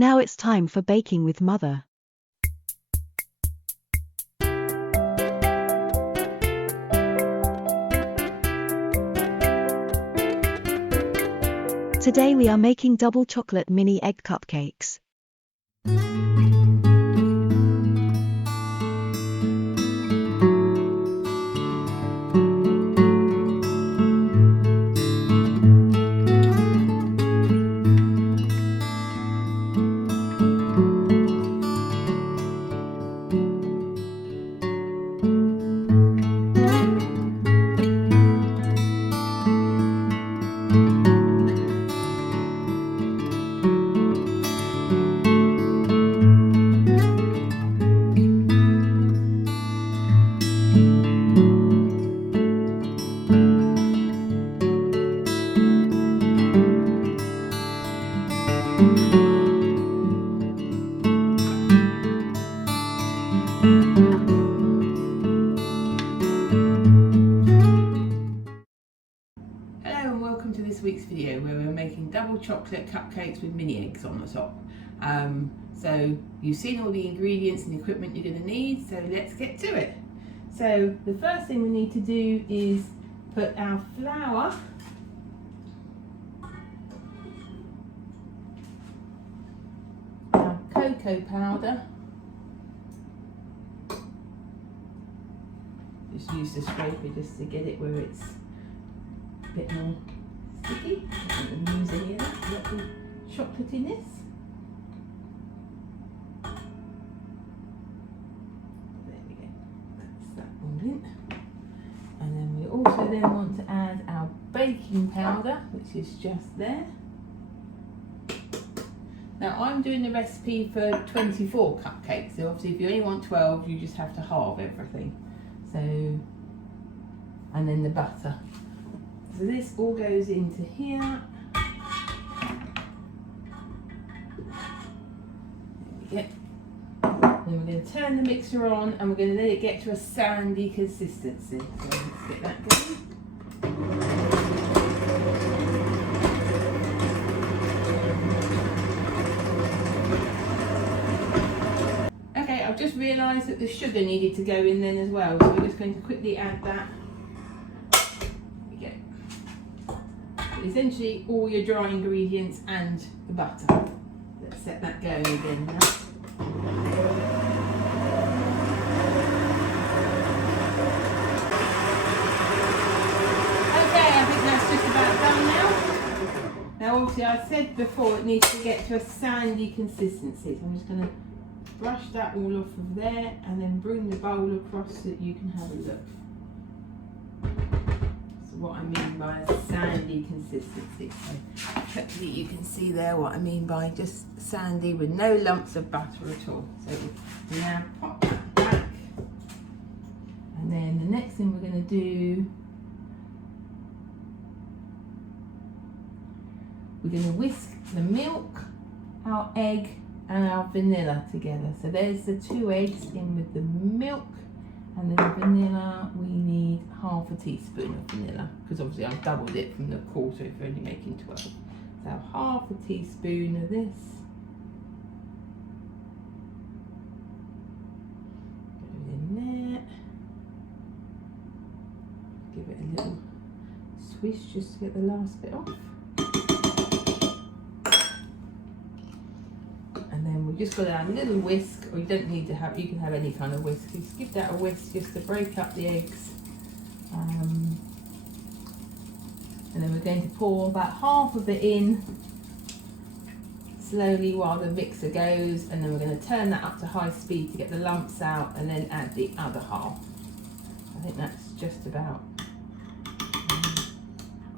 Now it's time for baking with Mother. Today we are making double chocolate mini egg cupcakes. Hello and welcome to this week's video where we're making double chocolate cupcakes with mini eggs on the top. So you've seen all the ingredients and equipment you're going to need, so let's get to it. So the first thing we need to do is put our flour, our cocoa powder, just use the scraper just to get it where it's a bit more sticky. I don't use any of that lovely chocolatiness. There we go, that's that all in. And then we also then want to add our baking powder, which is just there. Now I'm doing the recipe for 24 cupcakes, so obviously if you only want 12 you just have to halve everything. So, and then the butter. So this all goes into here. There we go. Then we're going to turn the mixer on and we're going to let it get to a sandy consistency. So let's get that going. Okay, I've just realised that the sugar needed to go in then as well, so we're just going to quickly add that. Essentially all your dry ingredients and the butter. Let's set that going again now. Okay, I think that's just about done now. Now obviously I said before it needs to get to a sandy consistency, so I'm just going to brush that all off of there and then bring the bowl across so that you can have a look. What I mean by a sandy consistency. So hopefully you can see there what I mean by just sandy with no lumps of butter at all. So we now pop that back, and then the next thing we're going to do, we're going to whisk the milk, our egg and our vanilla together. So there's the 2 eggs in with the milk. And then vanilla, we need half a teaspoon of vanilla, because obviously I've doubled it from the quarter if you're only making 12. So half a teaspoon of this. Go in there. Give it a little swish just to get the last bit off. And then we've just got our little whisk, or you don't need to have, you can have any kind of whisk. Just give that a whisk just to break up the eggs. And then we're going to pour about half of it in slowly while the mixer goes, and then we're going to turn that up to high speed to get the lumps out, and then add the other half. I think that's just about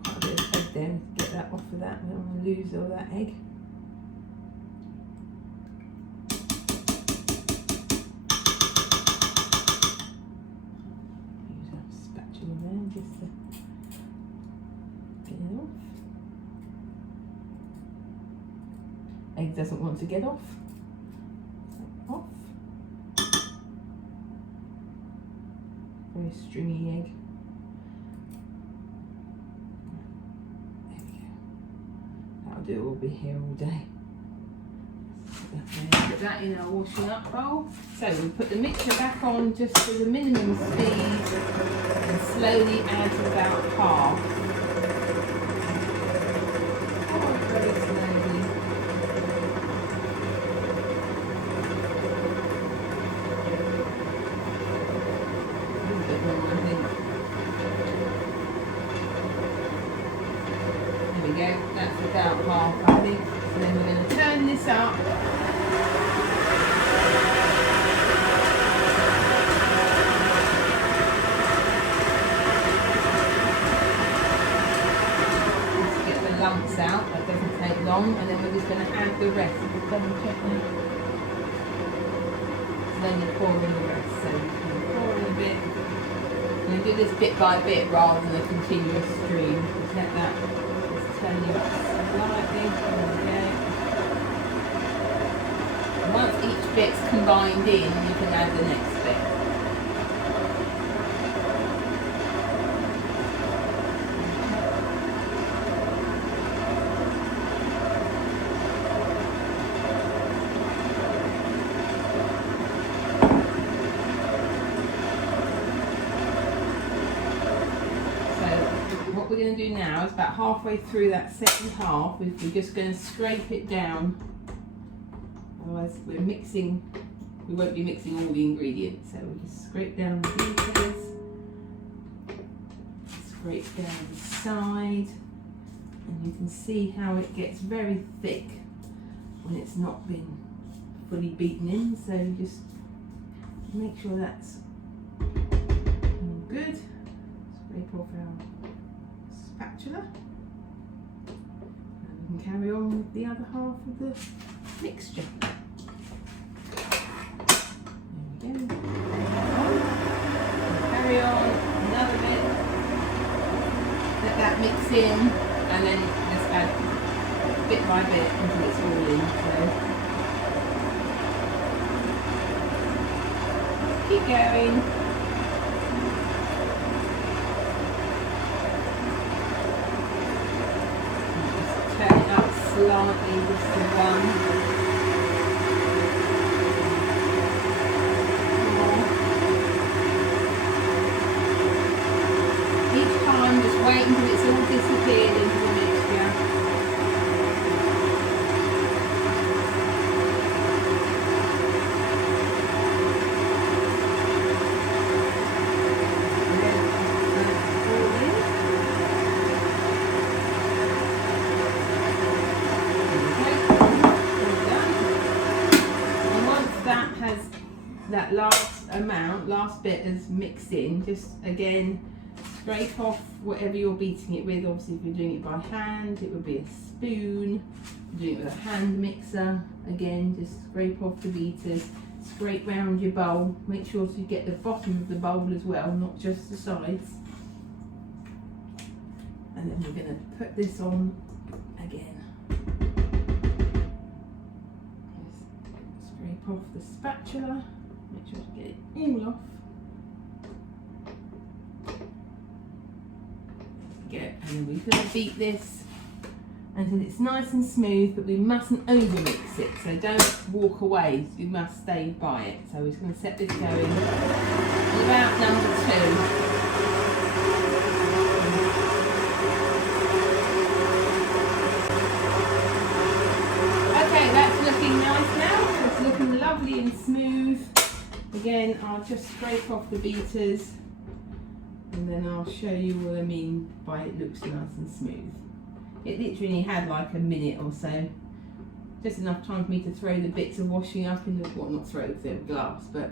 quite a bit of egg there. Get that off of that, we don't want to lose all that egg. Just to get it off. Egg doesn't want to get off. So off. Very stringy egg. There we go. That'll do, we'll be here all day. Put that in our washing up bowl. So we put the mixture back on just to the minimum speed and slowly add about half. Very slowly. A little bit more, I think. There we go, that's about half, I think. So then we're going to turn this up. Just get the lumps out, that doesn't take long, and then we're just going to add the rest. Just double check that. So then you pour in the rest. So you can pour in a bit. And you do this bit by bit rather than a continuous stream. Just let that just turn you up slightly. There we go. And once each bit's combined in, you can add the next bit. What we're going to do now is about halfway through that second half, we're just going to scrape it down. Otherwise we won't be mixing all the ingredients. So we'll just scrape down the details, scrape down the side, and you can see how it gets very thick when it's not been fully beaten in. So you just make sure that's all good. Scrape off our spatula, and we can carry on with the other half of the mixture. There we go. Carry on another bit. Let that mix in, and then just add bit by bit until it's all in. So keep going. Slightly just the one. Each time just wait until it's all disappeared into the mixture. That last bit is mixed in, just again scrape off whatever you're beating it with. Obviously if you're doing it by hand it would be a spoon. If you're doing it with a hand mixer, again just scrape off the beaters, scrape round your bowl, make sure to get the bottom of the bowl as well, not just the sides. And then we're going to put this on again. Just scrape off the spatula. Make sure to get it all off. There we go. And then we're going to beat this until it's nice and smooth, but we mustn't over mix it. So don't walk away, you must stay by it. So we're just going to set this going about number 2. Looking nice now, it's looking lovely and smooth. Again, I'll just scrape off the beaters and then I'll show you what I mean by it looks nice and smooth. It literally had like a minute or so, just enough time for me to throw the bits of washing up in the, well not throw because they're glass, but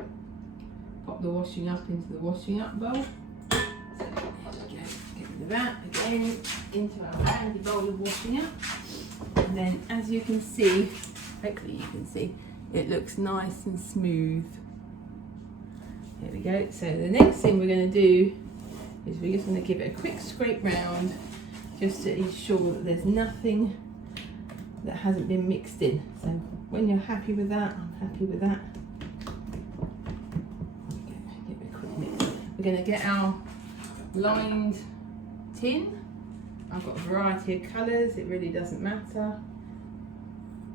pop the washing up into the washing up bowl. So there we go, get rid of that, again into our handy bowl of washing up. And then as you can see, hopefully you can see, it looks nice and smooth. There we go. So the next thing we're going to do is we're just going to give it a quick scrape round just to ensure that there's nothing that hasn't been mixed in. So when you're happy with that, I'm happy with that. Give it a quick mix. We're going to get our lined tin. I've got a variety of colours, it really doesn't matter.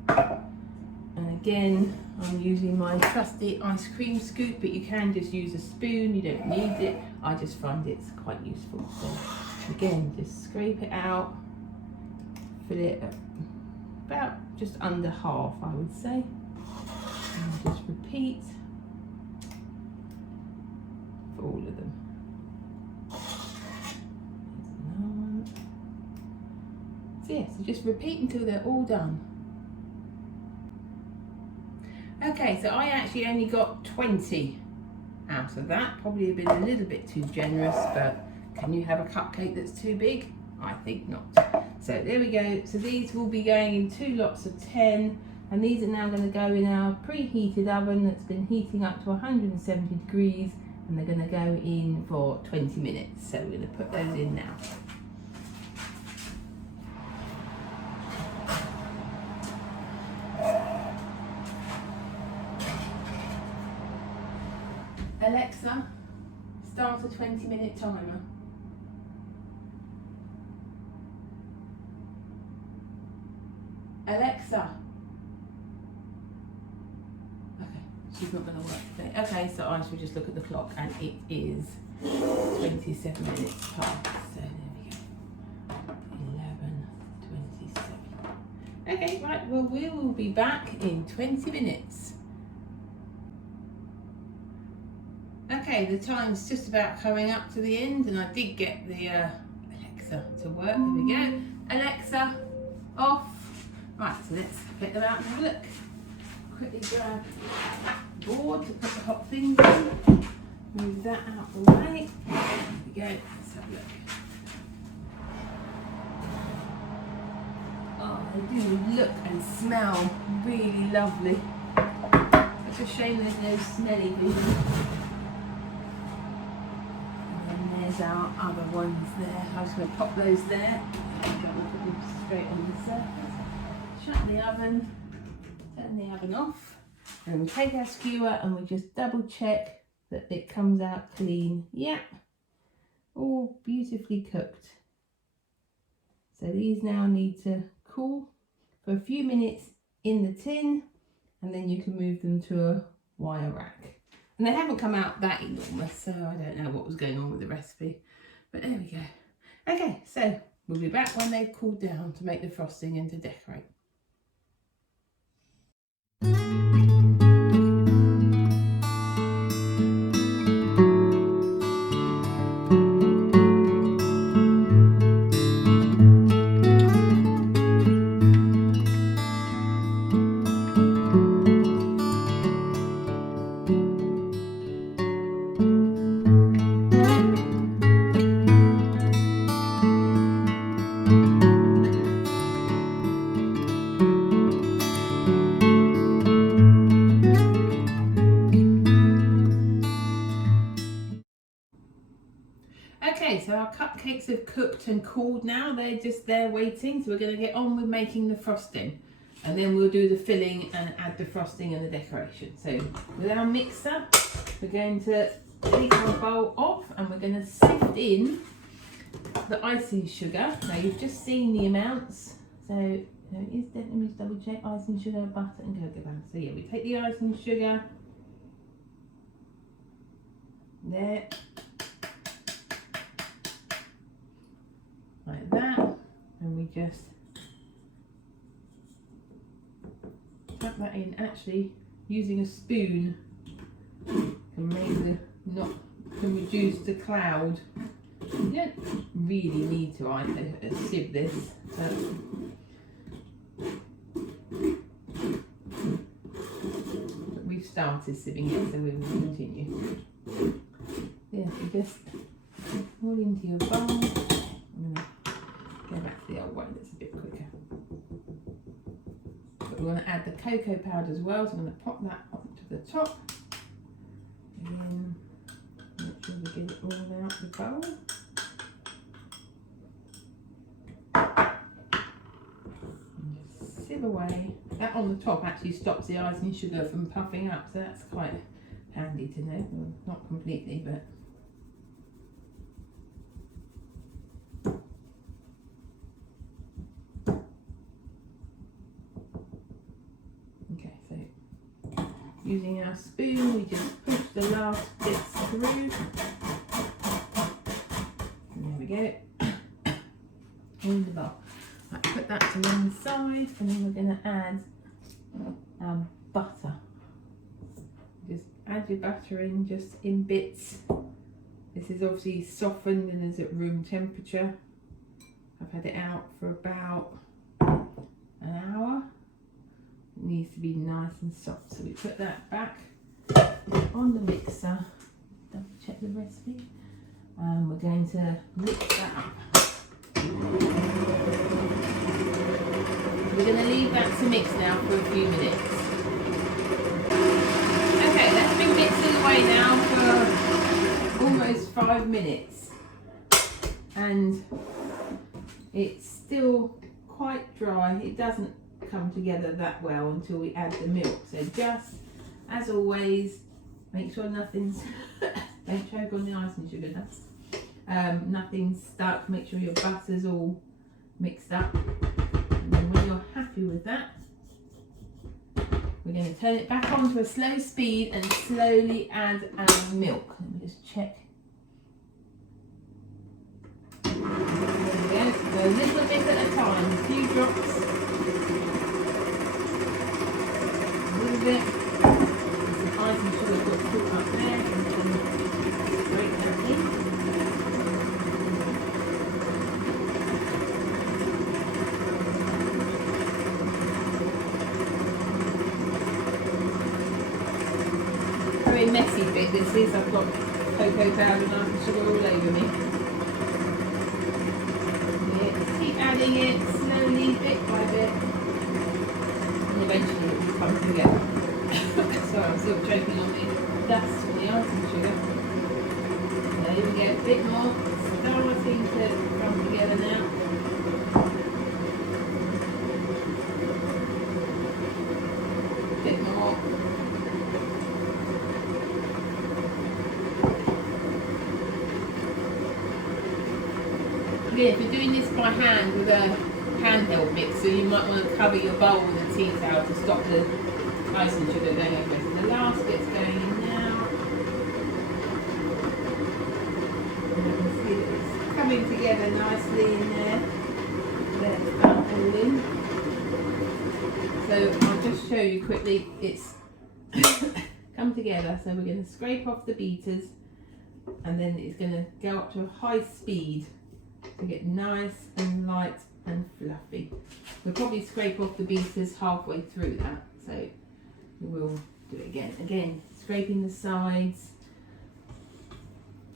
And again, I'm using my trusty ice cream scoop, but you can just use a spoon, you don't need it. I just find it's quite useful. So again, just scrape it out, fill it about just under half, I would say. And just repeat for all of them. So yeah, so just repeat until they're all done. Okay, so I actually only got 20 out of that. Probably have been a little bit too generous, but can you have a cupcake that's too big? I think not. So there we go. So these will be going in 2 lots of 10, and these are now going to go in our preheated oven that's been heating up to 170 degrees, and they're going to go in for 20 minutes. So we're going to put those in now. Alexa, start a 20-minute timer. Alexa. Okay, she's not going to work today. Okay, so I should just look at the clock, and it is 27 minutes past. So there we go. 11:27. Okay, right, well, we will be back in 20 minutes. Okay, the time's just about coming up to the end, and I did get the Alexa to work. There we go. Alexa, off. Right, so let's get them out and have a look. Quickly grab the board to put the hot things in. Move that out of the way. There we go. Let's have a look. Oh, they do look and smell really lovely. It's a shame there's no smelly bits. There's our other ones there. I was going to pop those there. I'm going to put them straight on the surface. Shut the oven, turn the oven off, and we take our skewer and we just double check that it comes out clean. Yep, all beautifully cooked. So these now need to cool for a few minutes in the tin, and then you can move them to a wire rack. And they haven't come out that enormous, so I don't know what was going on with the recipe. But there we go. Okay, so we'll be back when they've cooled down to make the frosting and to decorate. Okay, so our cupcakes have cooked and cooled now. They're just there waiting. So we're going to get on with making the frosting. And then we'll do the filling and add the frosting and the decoration. So with our mixer, we're going to take our bowl off and we're going to sift in the icing sugar. Now you've just seen the amounts. So it is, let me just double check, icing sugar, butter and cocoa powder. So yeah, we take the icing sugar. There. Like that, and we just tap that in. Actually, using a spoon can make can reduce the cloud. You don't really need to sieve this, but we've started sieving it, so we will continue. Yeah, so just pour into your bowl. I'm going to go back to the old one, that's a bit quicker. But we want to add the cocoa powder as well, so I'm going to pop that onto the top. Again, make sure we get it all out the bowl. And just sieve away. That on the top actually stops the icing sugar from puffing up, so that's quite handy to know. Well, not completely, but okay, so using our spoon, we just push the last bits through. And there we go. Wonderful. Right, put that to one side, and then we're going to add our butter. Just add your butter in, just in bits. This is obviously softened and is at room temperature. I've had it out for about an hour. It needs to be nice and soft, so we put that back on the mixer. Double check the recipe. And we're going to mix that up. We're going to leave that to mix now for a few minutes. Okay, that's been mixing away now for almost 5 minutes. And it's still quite dry. It doesn't come together that well until we add the milk. So just, as always, make sure nothing's, don't choke on the icing sugar dust. Nothing's stuck. Make sure your butter's all mixed up. And then when you're happy with that, we're going to turn it back on to a slow speed and slowly add our milk. Let me just check. There we go. Go a little bit at a time, a few drops. A little bit. Some icing sugar got put up there. And break that in. Very messy bit this is. I've got cocoa powder and icing sugar all over me. Keep adding it slowly, bit by bit, and eventually it will come together. Sorry, I'm still choking on the dust from the icing sugar. There we go, a bit more, starting to come together now. A bit more. Yeah, if you're doing this by hand with a handheld mixer, you might want to cover your bowl with a tea towel to stop the icing sugar going over. So the last bit's going in now. And you can see that it's coming together nicely in there. Let that all in. So I'll just show you quickly, it's come together. So we're going to scrape off the beaters, and then it's going to go up to a high speed to get nice and light and fluffy. We'll probably scrape off the beaters halfway through that, so we'll do it again. Again, scraping the sides.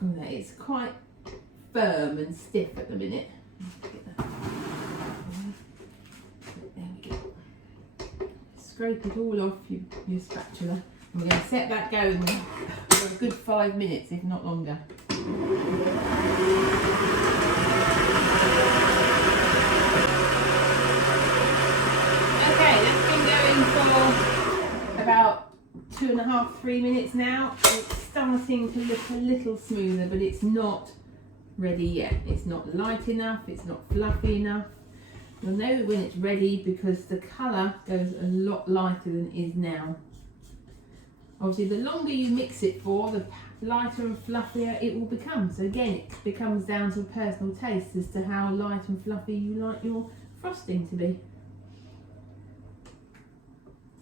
Okay, it's quite firm and stiff at the minute. Get that. There we go. Scrape it all off your spatula. And we're going to set that going for a good 5 minutes, if not longer. For about 2.5–3 minutes now. It's starting to look a little smoother, but it's not ready yet. It's not light enough, it's not fluffy enough. You'll know when it's ready because the colour goes a lot lighter than it is now. Obviously, the longer you mix it for, the lighter and fluffier it will become. So again, it becomes down to personal taste as to how light and fluffy you like your frosting to be.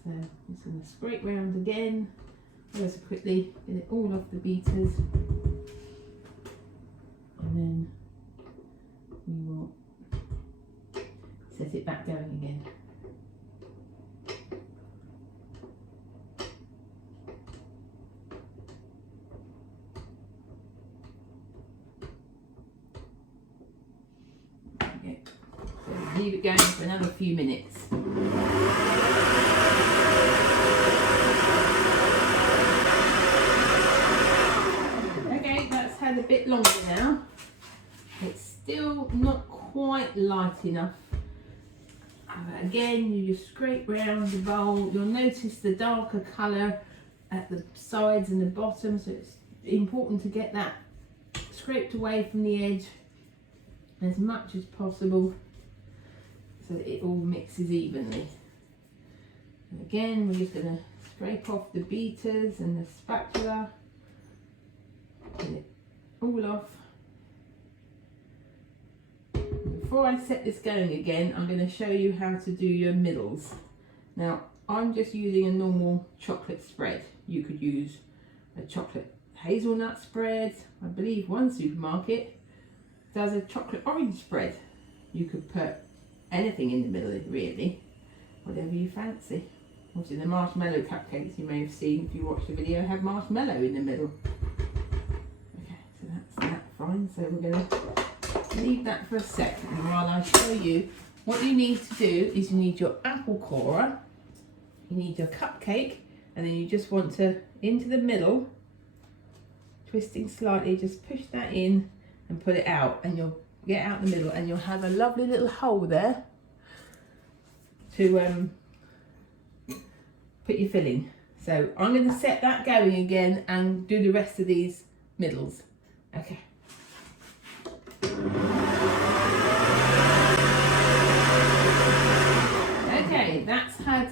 So I'm just going to scrape round again, ever so quickly, get it all off the beaters, and then we will set it back going again. Okay. So leave it going for another few minutes. A bit longer now. It's still not quite light enough. Again, you just scrape round the bowl. You'll notice the darker colour at the sides and the bottom, so it's important to get that scraped away from the edge as much as possible so that it all mixes evenly. And again, we're just going to scrape off the beaters and the spatula. Get it all off. Before I set this going again, I'm going to show you how to do your middles. Now, I'm just using a normal chocolate spread. You could use a chocolate hazelnut spread. I believe one supermarket does a chocolate orange spread. You could put anything in the middle, really, whatever you fancy. Obviously the marshmallow cupcakes you may have seen if you watched the video have marshmallow in the middle. Okay, so that's that fine. So we're going to leave that for a second while I show you what you need to do. Is you need your apple corer, you need your cupcake, and then you just want to, into the middle, twisting slightly, just push that in and pull it out, and you'll get out the middle and you'll have a lovely little hole there to put your filling. So I'm going to set that going again and do the rest of these middles. Okay. Okay, that's had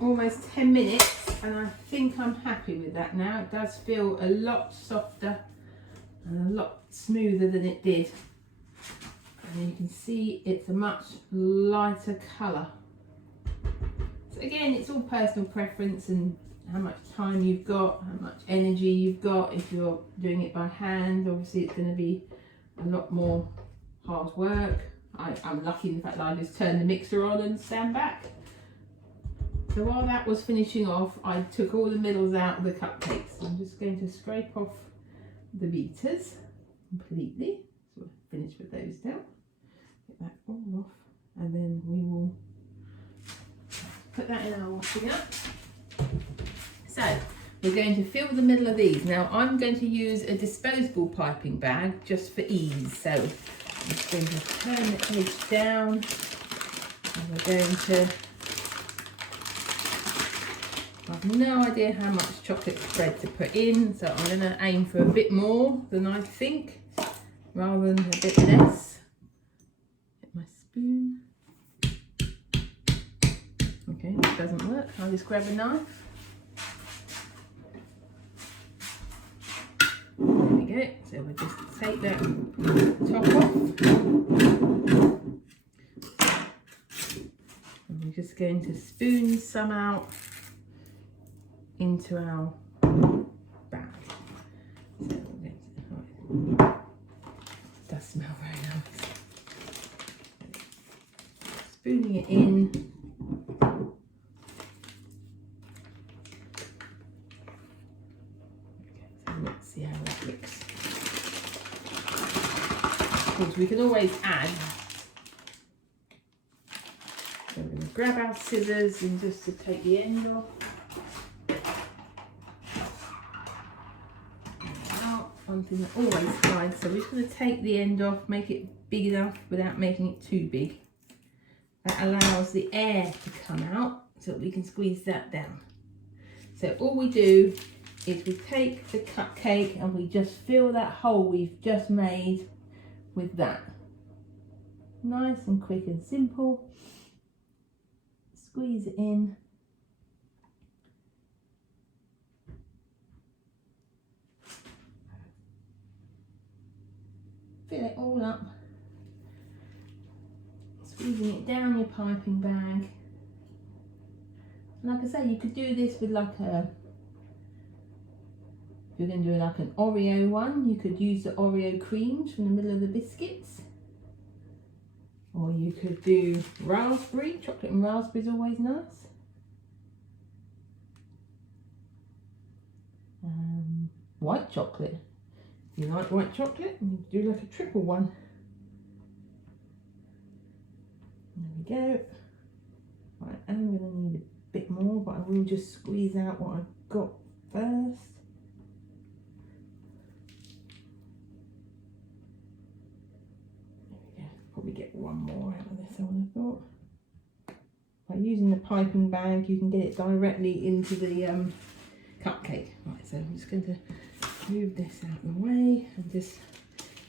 almost 10 minutes and I think I'm happy with that now. It does feel a lot softer and a lot smoother than it did. And you can see it's a much lighter colour. So again, it's all personal preference and how much time you've got, how much energy you've got. If you're doing it by hand, obviously it's going to be a lot more hard work. I'm lucky in the fact that I just turn the mixer on and stand back. So while that was finishing off, I took all the middles out of the cupcakes. I'm just going to scrape off the beaters completely. So we'll finish with those now. Get that all off, and then we will put that in our washing up. So we're going to fill the middle of these. Now I'm going to use a disposable piping bag just for ease. So I'm just going to turn the edge down and we're going to, I've no idea how much chocolate spread to put in, so I'm going to aim for a bit more than I think rather than a bit less. Get my spoon. Okay, that doesn't work. I'll just grab a knife. There we go. So we'll just take that top off. And we're just going to spoon some out into our bag. So we're going to, it does smell very nice. Spooning it in. Let's see how that looks. Of course, we can always add. So we're going to grab our scissors and just to take the end off. One thing that always slides, so we're just going to take the end off, make it big enough without making it too big. That allows the air to come out so that we can squeeze that down. So all we do is we take the cupcake and we just fill that hole we've just made with that. Nice and quick and simple. Squeeze it in. Fill it all up. Squeezing it down your piping bag. Like I say, you could do this with like a, if you're going to do like an Oreo one, you could use the Oreo creams from the middle of the biscuits. Or you could do raspberry, chocolate and raspberry is always nice. White chocolate. If you like white chocolate, you can do like a triple one. There we go. Right, I'm going to need a bit more, but I will just squeeze out what I've got first. There we go. Probably get one more out of this, I would have thought. By using the piping bag, you can get it directly into the cupcake. Right, so I'm just going to move this out of the way and just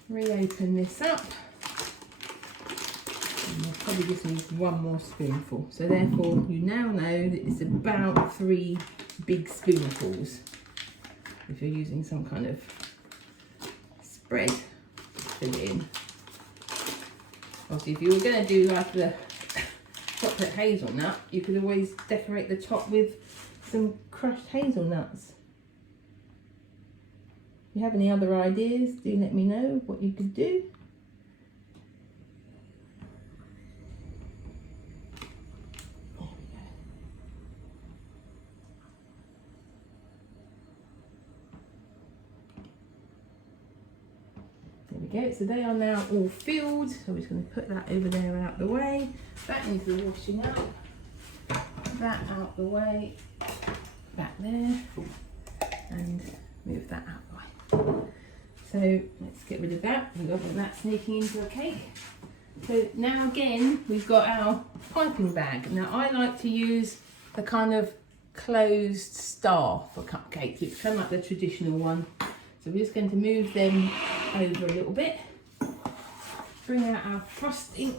reopen this up. And we'll probably just need one more spoonful. So therefore you now know that it's about 3 big spoonfuls if you're using some kind of spread to fill it in. Obviously, if you were going to do like the chocolate hazelnut, you could always decorate the top with some crushed hazelnuts. If you have any other ideas, do let me know what you could do. There we go, so they are now all filled, so we're just going to put that over there out the way, that into the washing up, that out the way, back there, and move that out the way. So let's get rid of that, we don't want that sneaking into a cake. So now again, we've got our piping bag. Now I like to use the kind of closed star for cupcakes, it's kind of like the traditional one. So we're just going to move them over a little bit, bring out our frosting,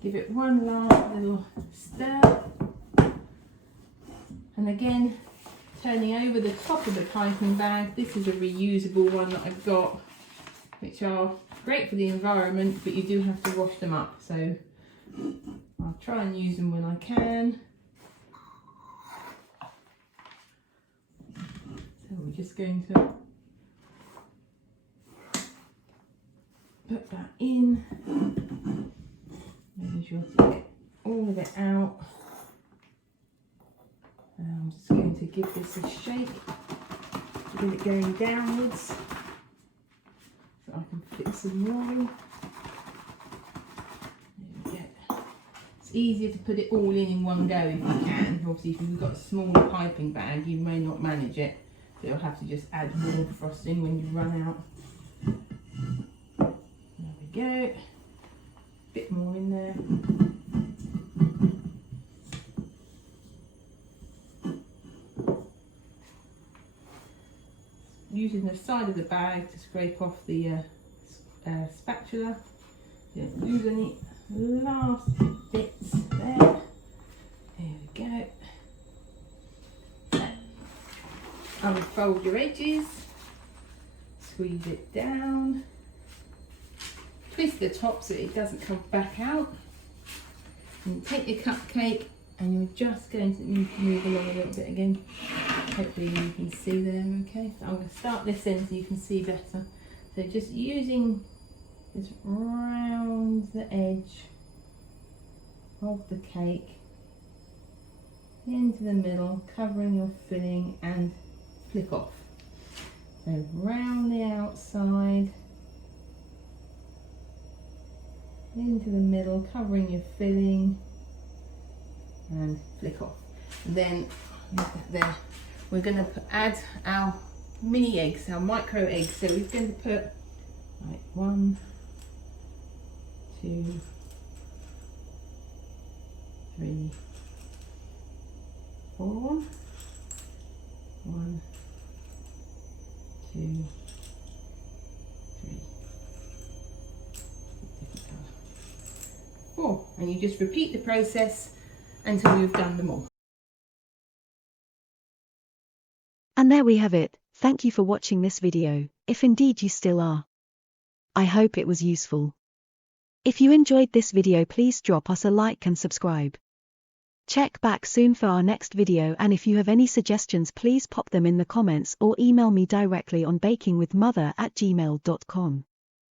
give it one last little stir, and again turning over the top of the piping bag. This is a reusable one that I've got, which are great for the environment, but you do have to wash them up, so I'll try and use them when I can. So we're just going to put that in, making sure to get all of it out. And I'm just going to give this a shake to get it going downwards so I can fit some more in. There we go. It's easier to put it all in one go if you can. Obviously if you've got a smaller piping bag you may not manage it. So you'll have to just add more frosting when you run out. There we go. Bit more in there. Using the side of the bag to scrape off the spatula. Don't lose any last bits there. There we go. Unfold your edges, squeeze it down, twist the top so it doesn't come back out, and take your cupcake and you're just going to move along a little bit again. Hopefully you can see there okay. So I'm going to start this end so you can see better. So just using this round the edge of the cake into the middle, covering your filling and flick off. So round the outside, into the middle, covering your filling and flick off. And then there, we're going to add our mini eggs, our micro eggs. So we're going to put like 1, 2, 3, 4. 1, 2, 3. Different colour. 4. And you just repeat the process until you've done them all. And there we have it. Thank you for watching this video, if indeed you still are. I hope it was useful. If you enjoyed this video, please drop us a like and subscribe. Check back soon for our next video, and if you have any suggestions please pop them in the comments or email me directly on bakingwithmother@gmail.com.